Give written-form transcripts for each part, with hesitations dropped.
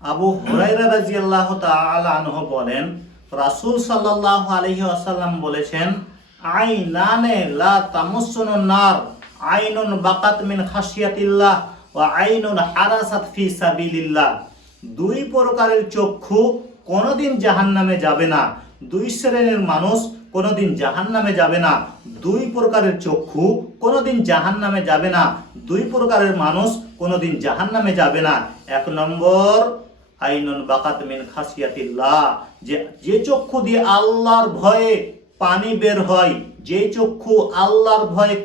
আবু হুরায়রা রাদিয়াল্লাহু তাআলা আনহু বলেন, রাসূল সাল্লাল্লাহু আলাইহি ওয়াসাল্লাম বলেছেন, আইনানে লা তামাসসুনুন নার, আইনুন বাকাত মিন খাশিয়াতিল্লাহ ওয়া আইনুন হারাসাত ফি সাবিলিল্লাহ। দুই প্রকারের চক্ষু কোনোদিন জাহান্নামে যাবে না। দুই শ্রেণীর মানুষ কোনোদিন জাহান্নামে যাবে না। দুই প্রকারের চক্ষু কোনোদিন জাহান্নামে যাবে না। দুই প্রকারের মানুষ কোনোদিন জাহান্নামে যাবে না। এক নম্বর, আইনুন বাকাত মিন খাসিয়াতিল্লাহ, যে চক্ষু দিয়ে আল্লাহর ভয়ে পানি বের হয়, যে চক্ষু আল্লাহর ভয়ে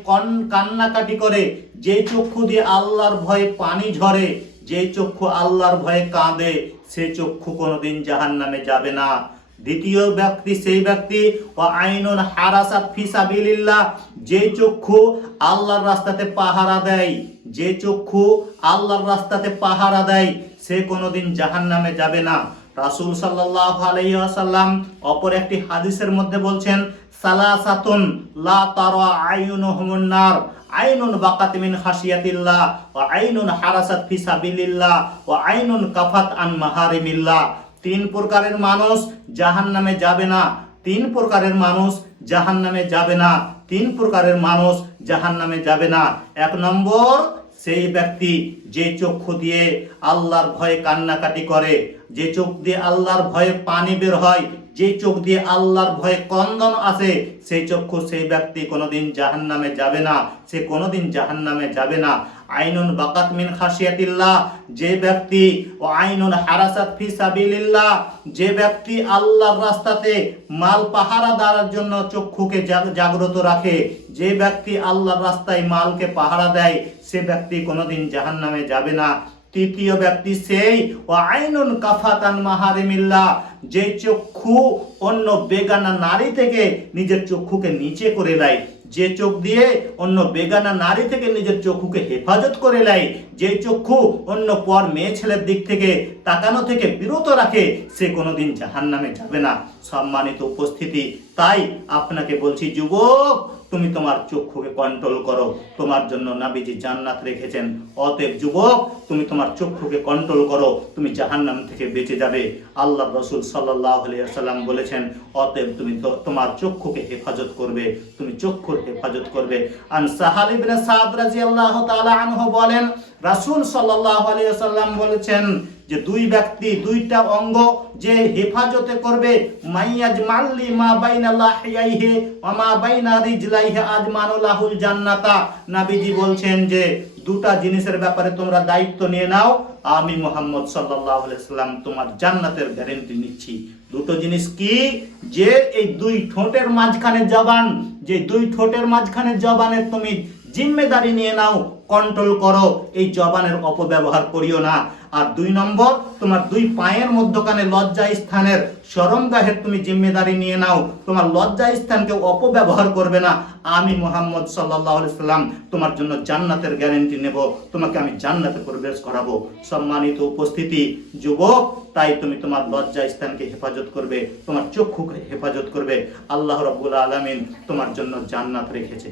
কান্নাকাটি করে, যে চক্ষু দিয়ে আল্লাহর ভয়ে পানি ঝরে, যে চক্ষু আল্লাহর ভয়ে কাঁদে, সে চক্ষু কোনোদিন জাহান্নামে যাবে না। দ্বিতীয় ব্যক্তি সেই ব্যক্তি, ও আইনুন হারাসাত ফি সাবিলিল্লাহ, যে চক্ষু আল্লাহর রাস্তাতে পাহারা দেয়, যে চক্ষু আল্লাহর রাস্তাতে পাহারা দেয়, সে কোনোদিন জাহান্নামে যাবে না। রাসূল সাল্লাল্লাহু আলাইহি ওয়াসাল্লাম অপর একটি হাদিসের মধ্যে বলছেন, সালাসাতুন লা তারা আইনুহুমুন নার, আইনুন বাকাত মিন খাশিয়াতিল্লাহ ওয়া আইনুন হারাসাত ফি সাবিলিল্লাহ ওয়া আইনুন কাফাত আন মাহারিমিল্লাহ। তিন প্রকারের মানুষ জাহান্নামে যাবে না। তিন প্রকারের মানুষ জাহান্নামে যাবে না। তিন প্রকারের মানুষ জাহান্নামে যাবে না। এক নম্বর, সেই ব্যক্তি যে চক্ষু দিয়ে আল্লাহর ভয়ে কান্নাকাটি করে, যে চোখ দিয়ে আল্লাহর ভয়ে পানি বের হয়, যে চোখ দিয়ে আল্লাহর ভয়ে ক্রন্দন আসে, সেই চক্ষু সেই ব্যক্তি কোনোদিন জাহান্নামে যাবে না। সে কোনোদিন জাহান্নামে যাবে না। আইনুন বাকাত মিন খাশিয়াতিল্লাহ, যে ব্যক্তি, ও আইনুন হারাসাত ফি সাবিলিল্লাহ, যে ব্যক্তি আল্লাহর রাস্তাতে মাল পাহারা দেওয়ার জন্য চক্ষুকে জাগ্রত রাখে, যে ব্যক্তি আল্লাহর রাস্তায় মালকে পাহারা দেয়, সে ব্যক্তি কোনোদিন জাহান্নামে যাবে না। তৃতীয় ব্যক্তি সেই, ও আইনুন কাফাতান মাহারিমিল্লাহ, যে চক্ষু অন্য বেগানা নারী থেকে নিজের চক্ষুকে নিচে করে দেয়, যে চোখ দিয়ে অন্য বেগানা নারী থেকে নিজের চক্ষুকে হেফাজত করে নেয়, যে চক্ষু অন্য পর মেয়ে ছেলের দিক থেকে তাকানো থেকে বিরত রাখে, সে কোনোদিন জাহান্নামে যাবে না। সম্মানিত উপস্থিতি, তাই আপনাকে বলছি, যুবক, তুমি তোমার চক্ষুকে কন্ট্রোল করো। তোমার জন্য নবীজি জান্নাত রেখেছেন। অতএব যুবক, তুমি তোমার চক্ষুকে কন্ট্রোল করো, তুমি জাহান্নাম থেকে বেঁচে যাবে। আল্লাহ রাসূল সাল্লাল্লাহু আলাইহি ওয়াসাল্লাম বলেছেন, অতএব তুমি তোমার চক্ষুকে হেফাজত করবে, তুমি চক্ষুর হেফাজত করবে। আন সাহাল ইবনে সাদ রাদিয়াল্লাহু তাআলা আনহু বলেন, রাসূল সাল্লাল্লাহু আলাইহি ওয়াসাল্লাম বলেছেন যে দুই ব্যক্তি দুইটা অঙ্গ যে হেফাজতে করবে, মাইয়াজ মাল্লি মা বাইনা লাহিয়াইহি ওয়া মা বাইনা রিজলাইহি আজমানু লাহুল জান্নাতা। নবীজি বলছেন যে দুটা জিনিসের ব্যাপারে তোমরা দায়িত্ব নিয়ে নাও, আমি মুহাম্মদ সাল্লাল্লাহু আলাইহি ওয়াসাল্লাম তোমার জান্নাতের গ্যারান্টি নিচ্ছি। দুটো জিনিস কি? যে এই দুই ঠোঁটের মাঝখানে জবান, যে দুই ঠোঁটের মাঝখানে জবানের তুমি জিম্মেদারি নিয়ে নাও, কন্ট্রোল করো, এই জবানের অপব্যবহার করিও না। আর দুই নম্বর, তোমার দুই পায়ের মধ্যখানে লজ্জা স্থানের শরমগাহের তুমি জিম্মেদারি নিয়ে নাও, তোমার লজ্জা স্থানকে অপব্যবহার করবে না। আমি মুহাম্মদ সাল্লাল্লাহু আলাইহি ওয়াসাল্লাম তোমার জন্য জান্নাতের গ্যারান্টি নেব, তোমাকে আমি জান্নাতে প্রবেশ করাবো। সম্মানিত উপস্থিতি, যুবক, তাই তুমি তোমার লজ্জা স্থানকে হেফাজত করবে, তোমার চক্ষুকে হেফাজত করবে। আল্লাহ রাব্বুল আলামিন তোমার জন্য জান্নাত রেখেছে।